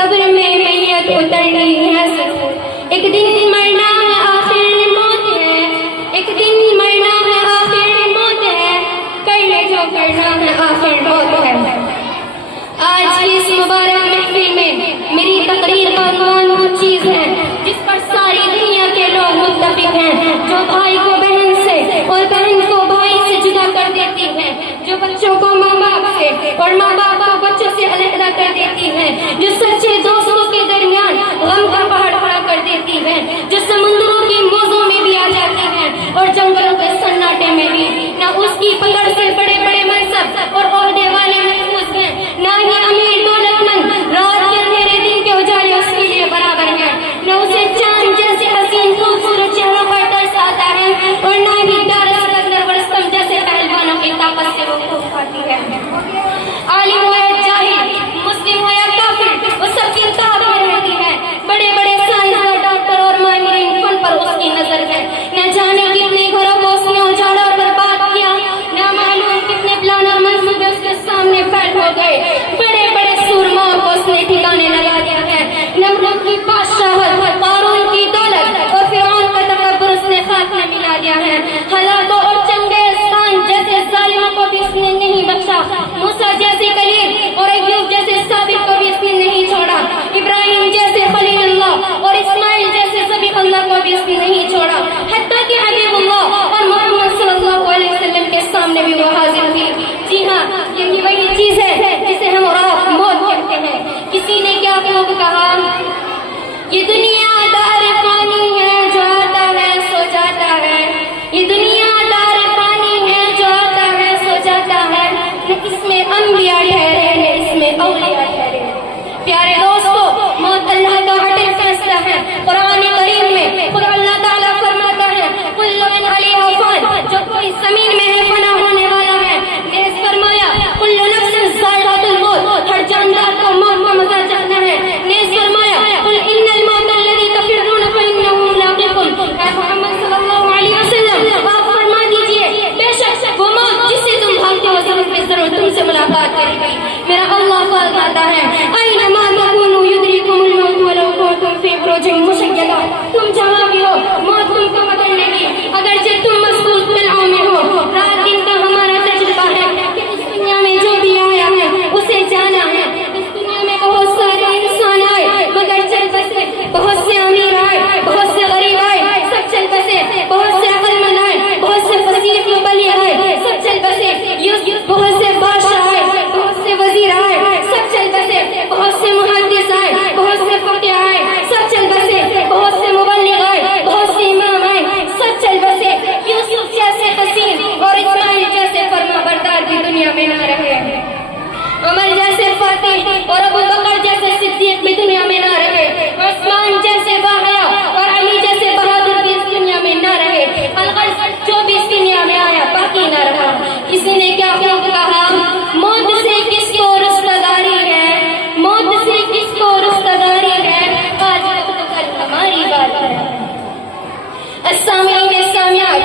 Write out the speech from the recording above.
قبر میں میت اترنی ہے ضرور، ایک دن مرنا ہے آخر موت ہے، ایک دن مرنا ہے آخر موت ہے، کر لے جو کرنا ہے آخر موت ہے۔ آج کی اس مبارک محفل میں میری تقریر کا عنوان وہ چیز ہے جس پر ساری دنیا کے لوگ متفق ہیں، جو بھائی کو بہن سے اور بہن کو بھائی سے جدا کر دیتی ہے، جو بچوں کو ماں باپ سے اور ماں باپ کو بچوں سے علیحدہ کر دیتی ہے، جو سچے دوستوں کے درمیان غم کا پہاڑ کھڑا کر دیتی ہے، جو سمندروں کی موجوں میں بھی آ جاتی ہے اور جنگلوں کے سناٹے میں بھی۔ نہ اس کی پکڑ سے بڑے بڑے منصب اور عہدے والے محفوظ ہیں، نہ ہی امیر دولت مند رات کے اندھیرے دن کے اجالے اس کے لیے برابر ہیں، نہ اسے چاند جیسے حسین خوبصورت چہروں پر ترس آتا ہے اور نہ ہی دارس لگنر ورستم جیسے پہلوانوں کی طاقت سے وہ خوف کھاتی ہے۔ عالم ہو یا جاہل، مسلم ہو یا کافر، وہ سب کی تعب میں رہتی ہے۔ بڑے بڑے سائنسداں، ڈاکٹر اور ماہرین فن پر اس کی نظر ہے۔ نہ جانے کتنے گھروں کو اس نے اجاڑا اور برباد کیا، نہ معلوم کتنے پلان اور منصوبے اس کے سامنے فیل ہو گئے۔ بڑے بڑے سورماؤں کو اس نے ٹھکانے لگا دیا ہے۔ نمرود کی بادشاہت، قارون کی دولت اور فرعون کا تکبر اس نے خاک میں ملا دیا ہے۔ ہلاکوں اور چنگیز خان جیسے ظالموں کو بھی اس نے نہیں بخشا، موسیٰ جیسے کلیم اور ایوب جیسے ثابت کو بھی اس نے نہیں چھوڑا، ابراہیم جیسے خلیل اللہ اور اسماعیل جیسے ذبیح اللہ کو بھی اس نے نہیں چھوڑا، حتیٰ کہ حبیب اللہ اور محمد صلی اللہ علیہ وسلم کے سامنے بھی وہ حاضر ہوئی۔ جی ہاں، یہی وہی چیز ہے جسے ہم موت کہتے ہیں۔ کسی نے کیا کہا، یہ دنیا دار فانی ہے جو آتا ہے سو جاتا ہے، یہ دنیا دار فانی ہے جو آتا ہے سو جاتا ہے، نہ اس میں انبیاء ٹھہرے نہ اس میں اولیاء ٹھہرے۔ پیارے دوستو، موت اللہ کا حتمی فیصلہ ہے۔ قرآن کریم میں خود اللہ تعالیٰ فرماتا ہے کل من علیہا فان، جو کوئی زمین میں ہے فنا ہونے والا ہے۔ نیز فرمایا کل نفس ذائقۃ الموت، ہر جاندار کو موت کا مزہ چکھنا ہے۔ نیز فرمایا قل ان الموت الذی تفرون فانہ ملاقیکم، اے محمد صلی اللہ علیہ وسلم آپ فرما دیجئے بے شک وہ موت جسے تم بھاگتے ہو ضرور بے ضرور تم سے ملاقات کرے گی۔ میرا اللہ فرماتا ہے اینما تکونوا یدرککم الموت ولو کنتم فی بروج مشیدہ، تم جہاں بھی ہو موت تم کو پکڑ لے گی، اگرچہ تم مضبوط قلعوں میں ہو۔ رات دن کا ہمارا تجربہ ہے کہ اس دنیا میں جو بھی آیا ہے اسے جانا ہے۔ اس دنیا میں بہت سارے انسان آئے مگر چل بسے، بہت سے امیر آئے بہت سے غریب آئے سب چل بسے، بہت سے عقل مند آئے بہت سے فصیح و بلیغ آئے سب چل بسے، بہت سے بادشاہ آئے بہت سے وزیر آئے سب چل بسے، بہت سے محدث آئے بہت سے فقیہ آئے سب چل بسے، بہت سے مبلغ آئے بہت سے امام آئے سب چل بسے۔ یوسف جیسے حسین اور اسماعیل جیسے فرما بردار بھی دنیا میں نہ رہے، عمر جیسے فاتح اور ابو بکر جیسے صدیق بھی دنیا میں نہ رہے، عثمان جیسے باحیا اور علی جیسے بہادر بھی اس دنیا میں نہ رہے، الغرض جو بھی اس دنیا میں آیا باقی نہ رہا۔ کسی نے کیا کہا، موت سے کس کو رشتہ داری ہے، موت سے کس کو رشتہ داری ہے، آج تو کل ہماری بات ہے۔ السامعین السامعات،